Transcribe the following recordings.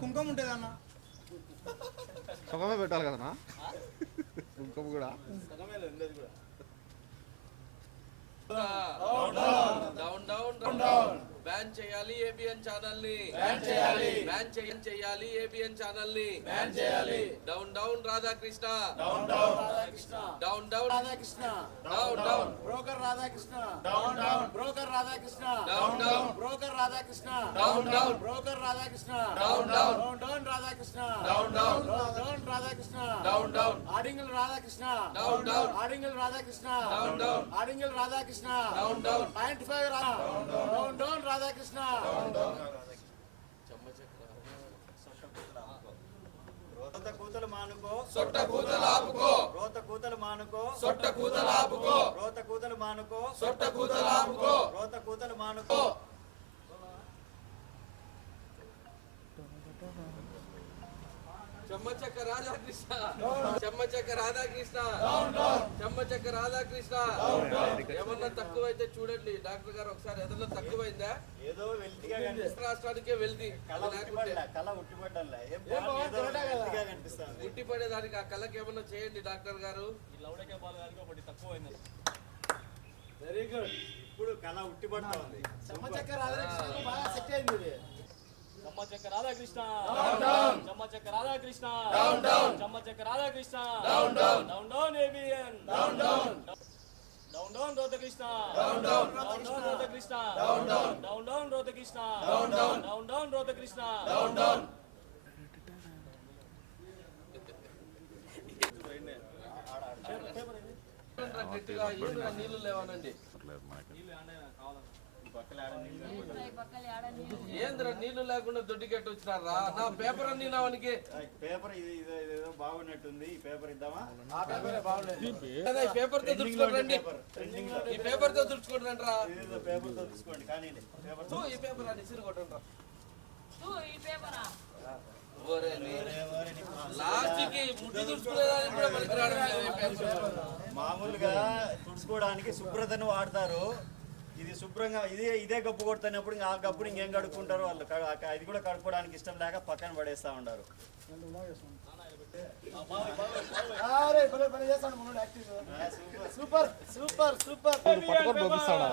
కుంకుమ ఉంటుంది అన్న, సగమే పెట్టాలి కదనా కుంకుమ కూడా. బ్యాన్ చేయాలి ఏబిఎన్ ఛానల్ ని, బ్యాన్ చేయాలి ఏబిఎన్ ఛానల్ ని, down down Radhakrishna, down down Radhakrishna, down down Radhakrishna, down down broker Radhakrishna, down down broker Radhakrishna, down down broker Radhakrishna, down down broker Radhakrishna, down down down down Radhakrishna, down down down Radhakrishna, down down ఆడింగల్ Radhakrishna, down down ఆడింగల్ Radhakrishna, down down ఆడింగల్ Radhakrishna, down down 0.5 down down Radhakrishna, down down రోత కూతలు మానుకో, సొట్ట కూతలు ఆపుకో, రోత కూతలు మానుకో, సొట్ట కూతలు ఆపుకో, రోత కూతలు మానుకో, సొట్ట కూతలు ఆపుకో, రోత కూతలు మానుకో. చెమ్మచక్క రాధాకృష్ణ, చెమ్మచక్క రాధాకృష్ణ, చెమ్మచక్క రాధాకృష్ణ. ఏమన్నా తక్కువైతే చూడండి డాక్టర్ గారు, ఒకసారి ఏదన్నా తక్కువైందా? ఏదో వెల్తిగా కనిపిస్తుంది, రాష్ట్రానికే వెళ్తి కళ ఉట్టిపడ్డా కనిపిస్తుంది. ఉట్టిపడేదానికి ఆ కళ్ళకి ఏమన్నా చేయండి డాక్టర్ గారు. Very good. ఇప్పుడు కళ ఉట్టిపడతా ఉంది. చెమ్మచక్క రాధాకృష్ణ బాగా సెట్ అయింది. చెమ్మచక్క రాధాకృష్ణ, చెమ్మచక్క రాధాకృష్ణ, చెమ్మచక్క Radhakrishna, down down ABN, down down రోతకృష్ణ, డౌన్ డౌన్ రోతకృష్ణ, డౌన్ డౌన్ రోతకృష్ణ, డౌన్ డౌన్ రోతకృష్ణ, డౌన్ డౌన్. నీళ్లు లేవానండి. ఏంద్ర నీళ్లు లేకుండా దొడ్డికెట్టు వచ్చినారా? నా పేపర్ అన్ని నావనికి పేపర్ ఇదేదో బాగున్నట్టుంది. ఈ పేపర్ ఇద్దామా? ఈ పేపర్ తో తుడుచుకోండి, ఈ పేపర్ తో తుడుచుకోండి రా. పేపర్ తో తీసుకోండి కానీ ఈ పేపర్ అని సిరు కొట్టండి రా. లాస్ట్ కి ముట్టి తుడుచుకునేదానికి కూడా పనికిరాడు. మామూలుగా తుడుచుకోవడానికి శుభ్రతను వాడతారు. ఇది శుభ్రంగా ఇదే గప్పు కొడుతున్నప్పుడు ఆ గప్పుడు ఇంకేం కడుక్కుంటారు వాళ్ళు. అది కూడా కడుక్కోవడానికి ఇష్టం లేక పక్కన పడేస్తా ఉంటారు. Super super super. పట్టుకొని పంపిస్తాడా?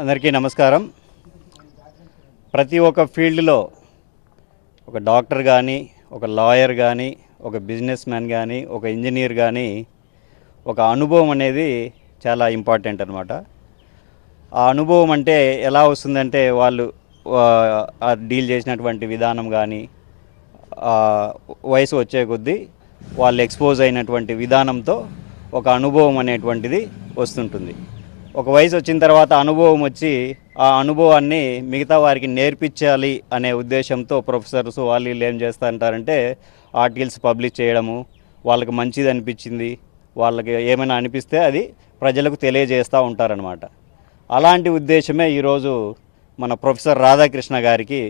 అందరికీ నమస్కారం. ప్రతి ఒక్క ఫీల్డ్లో ఒక డాక్టర్ కానీ, ఒక లాయర్ కానీ, ఒక బిజినెస్ మ్యాన్ కానీ, ఒక ఇంజనీర్ కానీ ఒక అనుభవం అనేది చాలా ఇంపార్టెంట్ అనమాట. ఆ అనుభవం అంటే ఎలా వస్తుందంటే వాళ్ళు డీల్ చేసినటువంటి విధానం కానీ, వయసు వచ్చే కొద్దీ వాళ్ళు ఎక్స్పోజ్ అయినటువంటి విధానంతో ఒక అనుభవం అనేటువంటిది వస్తుంటుంది. ఒక వయసు వచ్చిన తర్వాత అనుభవం వచ్చి ఆ అనుభవాన్ని మిగతా వారికి నేర్పించాలి అనే ఉద్దేశంతో ప్రొఫెసర్స్ వాళ్ళు ఏం చేస్తారంటారంటే ఆర్టికల్స్ పబ్లిష్ చేయడము, వాళ్ళకి మంచిది అనిపించింది, వాళ్ళకి ఏమైనా అనిపిస్తే అది ప్రజలకు తెలియజేస్తూ ఉంటారనమాట. అలాంటి ఉద్దేశమే ఈరోజు మన ప్రొఫెసర్ రాధాకృష్ణ గారికి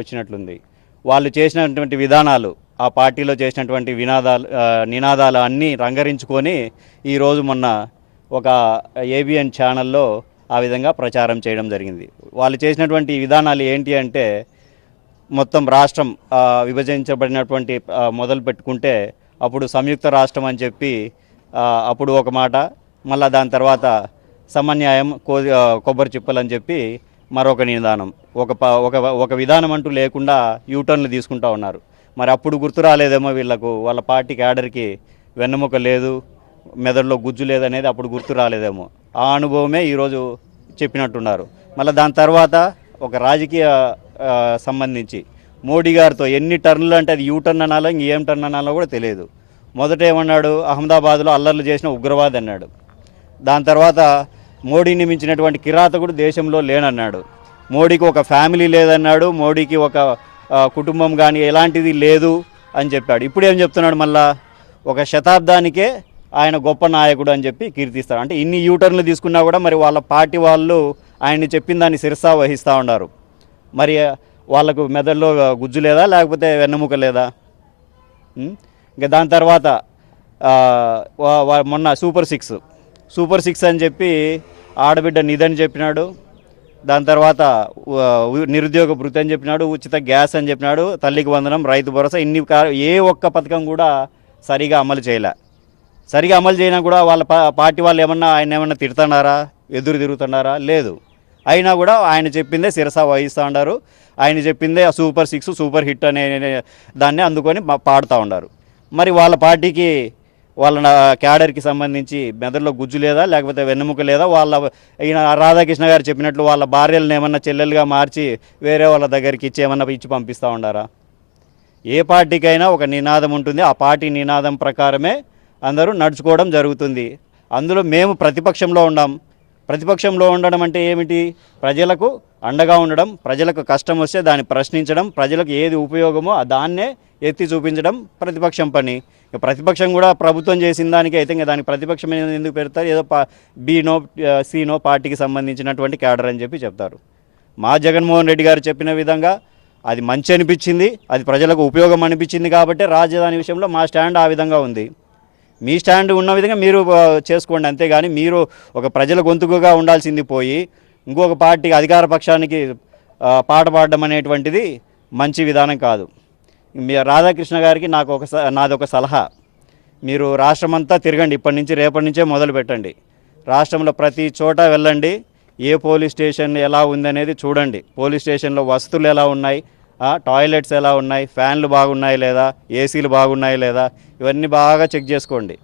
వచ్చినట్లుంది. వాళ్ళు చేసినటువంటి విధానాలు, ఆ పార్టీలో చేసినటువంటి నినాదాలు అన్నీ రంగరించుకొని ఈరోజు మొన్న ఒక ఏబిఎన్ ఛానల్లో ఆ విధంగా ప్రచారం చేయడం జరిగింది. వాళ్ళు చేసినటువంటి విధానాలు ఏంటి అంటే మొత్తం రాష్ట్రం విభజించబడినటువంటి మొదలు పెట్టుకుంటే అప్పుడు సంయుక్త రాష్ట్రం అని చెప్పి అప్పుడు ఒక మాట, మళ్ళీ దాని తర్వాత సమన్యాయం కొబ్బరి చిప్పలు అని చెప్పి మరొక నిదానం, ఒక విధానం అంటూ లేకుండా యూటర్న్లు తీసుకుంటూ ఉన్నారు. మరి అప్పుడు గుర్తు రాలేదేమో వీళ్ళకు, వాళ్ళ పార్టీ క్యాడర్కి వెన్నెముక లేదు, మెదడులో గుజ్జు లేదనేది అప్పుడు గుర్తు రాలేదేమో. ఆ అనుభవమే ఈరోజు చెప్పినట్టున్నారు. మళ్ళీ దాని తర్వాత ఒక రాజకీయ సంబంధించి మోడీ గారితో ఎన్ని టర్న్లు అంటే అది యూటర్న్ అనాలో ఇంకేం టర్న్ అనాలో కూడా తెలియదు. మొదట ఏమన్నాడు, అహ్మదాబాద్లో అల్లర్లు చేసిన ఉగ్రవాది అన్నాడు. దాని తర్వాత మోడీని మించినటువంటి కిరాతకుడు దేశంలో లేనన్నాడు. మోడీకి ఒక ఫ్యామిలీ లేదన్నాడు, మోడీకి ఒక కుటుంబం కానీ ఎలాంటిది లేదు అని చెప్పాడు. ఇప్పుడు ఏం చెప్తున్నాడు, మళ్ళా ఒక శతాబ్దానికే ఆయన గొప్ప నాయకుడు అని చెప్పి కీర్తిస్తారు. అంటే ఇన్ని యూటర్న్లు తీసుకున్నా కూడా మరి వాళ్ళ పార్టీ వాళ్ళు ఆయన్ని చెప్పిన దాన్ని శిరసా వహిస్తూ ఉన్నారు. మరి వాళ్ళకు మెదడులో గుజ్జు లేదా, లేకపోతే వెన్నెముక లేదా? ఇంకా దాని తర్వాత మొన్న సూపర్ సిక్స్ అని చెప్పి ఆడబిడ్డ నిధి చెప్పినాడు. దాని తర్వాత నిరుద్యోగ భృతి అని చెప్పినాడు, ఉచిత గ్యాస్ అని చెప్పినాడు, తల్లికి వందనం, రైతు భరోసా. ఏ ఒక్క పథకం కూడా సరిగా అమలు చేయలే. సరిగా అమలు చేయనా కూడా వాళ్ళ పార్టీ వాళ్ళు ఆయన ఏమన్నా తిడుతున్నారా, ఎదురు తిరుగుతున్నారా? లేదు. అయినా కూడా ఆయన చెప్పిందే శిరసా వహిస్తూ ఉన్నారు. ఆయన చెప్పిందే సూపర్ సిక్స్, సూపర్ హిట్ అనే దాన్ని అందుకొని పాడుతూ ఉన్నారు. మరి వాళ్ళ పార్టీకి వాళ్ళ క్యాడర్కి సంబంధించి మెదడులో గుజ్జు లేదా, లేకపోతే వెన్నెముక లేదా? ఈయన రాధాకృష్ణ గారు చెప్పినట్లు వాళ్ళ భార్యలను ఏమన్నా చెల్లెలుగా మార్చి వేరే వాళ్ళ దగ్గరికి ఇచ్చి పంపిస్తూ ఉండారా? ఏ పార్టీకైనా ఒక నినాదం ఉంటుంది. ఆ పార్టీ నినాదం ప్రకారమే అందరూ నడుచుకోవడం జరుగుతుంది. అందులో మేము ప్రతిపక్షంలో ఉన్నాం. ప్రతిపక్షంలో ఉండడం అంటే ఏమిటి? ప్రజలకు అండగా ఉండడం, ప్రజలకు కష్టం వస్తే దాన్ని ప్రశ్నించడం, ప్రజలకు ఏది ఉపయోగమో దాన్నే ఎత్తి చూపించడం ప్రతిపక్షం పని. ప్రతిపక్షం కూడా ప్రభుత్వం చేసిన దానికి అయితే ఇంకా దానికి ప్రతిపక్షం ఎందుకు పెడతారు? ఏదో బీనో సీనో పార్టీకి సంబంధించినటువంటి క్యాడర్ అని చెప్పి చెప్తారు. మా జగన్మోహన్ రెడ్డి గారు చెప్పిన విధంగా అది మంచి అనిపించింది, అది ప్రజలకు ఉపయోగం అనిపించింది కాబట్టి రాజధాని విషయంలో మా స్టాండ్ ఆ విధంగా ఉంది. మీ స్టాండ్ ఉన్న విధంగా మీరు చేసుకోండి. అంతేగాని మీరు ఒక ప్రజల గొంతుకుగా ఉండాల్సింది పోయి ఇంకొక పార్టీకి అధికార పక్షానికి పాట పాడడం అనేటువంటిది మంచి విధానం కాదు. మీ రాధాకృష్ణ గారికి నాది ఒక సలహా. మీరు రాష్ట్రమంతా తిరగండి. ఇప్పటి నుంచి రేపటి నుంచే మొదలు పెట్టండి. రాష్ట్రంలో ప్రతి చోట వెళ్ళండి. ఏ పోలీస్ స్టేషన్ ఎలా ఉందనేది చూడండి. పోలీస్ స్టేషన్లో వసతులు ఎలా ఉన్నాయి, టాయిలెట్స్ ఎలా ఉన్నాయి, ఫ్యాన్లు బాగున్నాయి లేదా, ఏసీలు బాగున్నాయి లేదా, ఇవన్నీ బాగా చెక్ చేసుకోండి.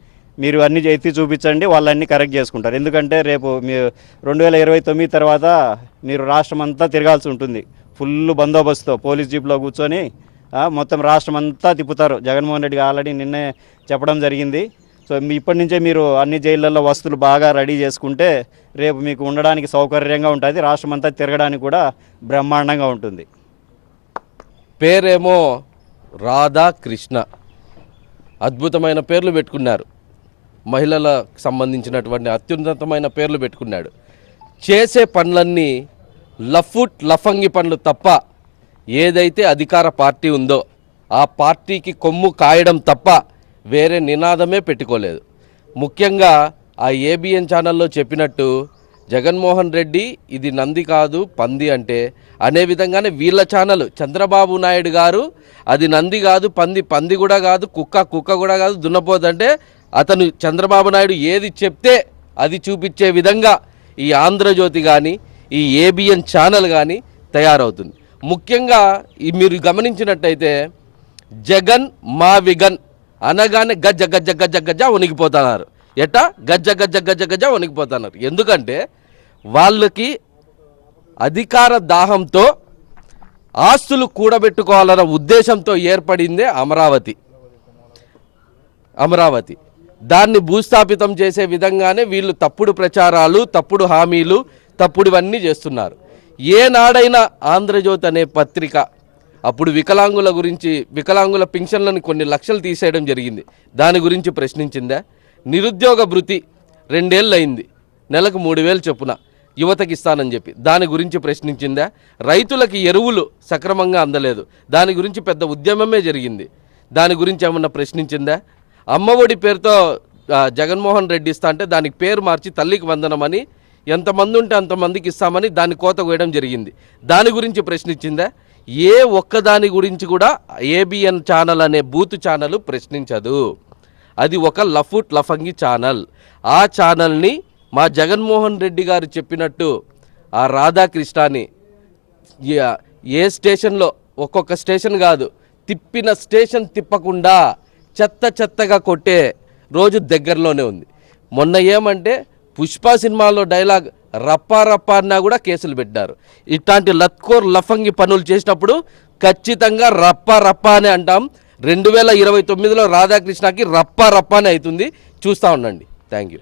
మీరు అన్నీ ఎత్తి చూపించండి, వాళ్ళన్నీ కరెక్ట్ చేసుకుంటారు. ఎందుకంటే రేపు మీరు 2029 తర్వాత మీరు రాష్ట్రం అంతా తిరగాల్సి ఉంటుంది. ఫుల్ బందోబస్తుతో పోలీస్ జీప్లో కూర్చొని మొత్తం రాష్ట్రం అంతా తిప్పుతారు. జగన్మోహన్ రెడ్డి ఆల్రెడీ నిన్నే చెప్పడం జరిగింది. సో ఇప్పటి నుంచే మీరు అన్ని జైళ్ళల్లో వస్తువులు బాగా రెడీ చేసుకుంటే రేపు మీకు ఉండడానికి సౌకర్యంగా ఉంటుంది. రాష్ట్రం అంతా తిరగడానికి కూడా బ్రహ్మాండంగా ఉంటుంది. పేరేమో రాధాకృష్ణ, అద్భుతమైన పేర్లు పెట్టుకున్నారు. మహిళలకు సంబంధించినటువంటి అత్యున్నతమైన పేర్లు పెట్టుకున్నాడు. చేసే పనులన్నీ లఫంగి పనులు తప్ప ఏదైతే అధికార పార్టీ ఉందో ఆ పార్టీకి కొమ్ము కాయడం తప్ప వేరే నినాదమే పెట్టుకోలేదు. ముఖ్యంగా ఆ ఏబిఎన్ ఛానల్లో చెప్పినట్టు జగన్మోహన్ రెడ్డి ఇది నంది కాదు పంది అంటే అనే విధంగానే వీళ్ళ ఛానల్ చంద్రబాబు నాయుడు గారు అది నంది కాదు పంది కూడా కాదు, కుక్క కూడా కాదు, దున్నపోతంటే అతను చంద్రబాబు నాయుడు ఏది చెప్తే అది చూపించే విధంగా ఈ ఆంధ్రజ్యోతి కానీ ఈ ఏబిఎన్ ఛానల్ కానీ తయారవుతుంది. ముఖ్యంగా మీరు గమనించినట్టయితే జగన్ మా విగన్ అనగానే గజ్జ గజ్జ గజ్జ గజ్జ వణికిపోతున్నారు. ఎట్టా గజ్జ గజ్జ గజ్జ గజ్జ వణికిపోతున్నారు. ఎందుకంటే వాళ్ళకి అధికార దాహంతో ఆస్తులు కూడబెట్టుకోవాలన్న ఉద్దేశంతో ఏర్పడిందే అమరావతి. దాన్ని భూస్థాపితం చేసే విధంగానే వీళ్ళు తప్పుడు ప్రచారాలు, తప్పుడు హామీలు, తప్పుడువన్నీ చేస్తున్నారు. ఏనాడైనా ఆంధ్రజ్యోతి అనే పత్రిక అప్పుడు వికలాంగుల పింఛన్లను కొన్ని లక్షలు తీసేయడం జరిగింది, దాని గురించి ప్రశ్నించిందా? నిరుద్యోగ భృతి 2 ఏళ్ళు అయింది, నెలకు 3,000 చొప్పున యువతకి ఇస్తానని చెప్పి దాని గురించి ప్రశ్నించిందా? రైతులకి ఎరువులు సక్రమంగా అందలేదు, దాని గురించి పెద్ద ఉద్యమమే జరిగింది, దాని గురించి ఏమన్నా ప్రశ్నించిందా? అమ్మఒడి పేరుతో జగన్మోహన్ రెడ్డి ఇస్తా అంటే దానికి పేరు మార్చి తల్లికి వందనమని ఎంతమంది ఉంటే అంతమందికి ఇస్తామని దాన్ని కోత కోయడం జరిగింది, దాని గురించి ప్రశ్నించిందా? ఏ ఒక్కదాని గురించి కూడా ఏబిఎన్ ఛానల్ అనే బూత్ ఛానల్ ప్రశ్నించదు. అది ఒక లఫంగి ఛానల్. ఆ ఛానల్ని మా జగన్మోహన్ రెడ్డి గారు చెప్పినట్టు ఆ రాధాకృష్ణని ఏ స్టేషన్లో ఒక్కొక్క స్టేషన్ కాదు తిప్పిన స్టేషన్ తిప్పకుండా చెత్తగా కొట్టే రోజు దగ్గరలోనే ఉంది. మొన్న ఏమంటే పుష్ప సినిమాలో డైలాగ్ రప్పా అన్నా కూడా కేసులు పెట్టారు. ఇట్లాంటి లఫంగి పనులు చేసినప్పుడు ఖచ్చితంగా రప్పా అనే అంటాం. 2029లో రాధాకృష్ణకి రప్పా అనే అవుతుంది. చూస్తూ ఉండండి. Thank you.